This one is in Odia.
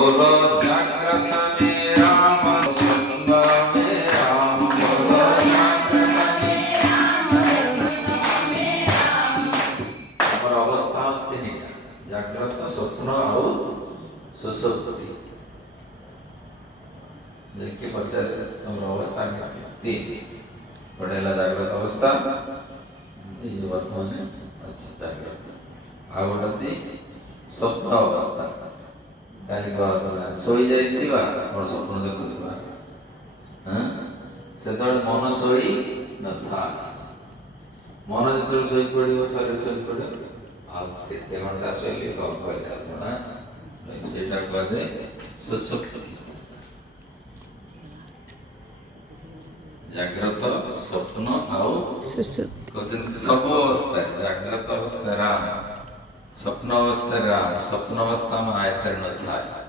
बोलो जागृत में राम स्वप्न में राम बोलो जागृत में राम আমার অবস্থা হচ্ছে নিকা জাগ্রত স্বপ্ন ଆଉ সুষুপ্তি দেখি পচারে তোমার অবস্থা কি ଗୋଟେ ହେଲା ଜାଗ୍ରତ ଅବସ୍ଥା ଏଇ ଯୋଉ ବର୍ତ୍ତମାନ ଅଛି ଜାଗ୍ରତ ଆଉ ଗୋଟେ ଅଛି ସ୍ୱପ୍ନ ଅବସ୍ଥା କାଲି କହୁଥିଲା ଶୋଇଯାଇଥିବା କ'ଣ ସ୍ୱପ୍ନ ଦେଖୁଥିବା ସେତେବେଳେ ମନ ଶୋଇ ନଥାଏ ମନ ଯେତେବେଳେ ଶୋଇପଡ଼ିବ ଶରୀର ଶୋଇପଡ଼ିବ ଆଉ କେତେ ଘଣ୍ଟା ଶୋଇଲେ କ'ଣ କହିଲେ ଆପଣ ସେଇଟା କୁହାଯାଏ ସୁଷୁପ୍ତି ଜାଗ୍ରତ ସ୍ୱପ୍ନ ଆଉ ସୁଷୁପ୍ତି ସବୁ ଅବସ୍ଥାରେ ଜାଗ୍ରତ ଅବସ୍ଥାରେ ରାମ ସ୍ୱପ୍ନ ଅବସ୍ଥାରେ ରାମ ସ୍ୱପ୍ନ ଅବସ୍ଥା ଆମ ଆୟତ୍ତରେ ନଥାଏ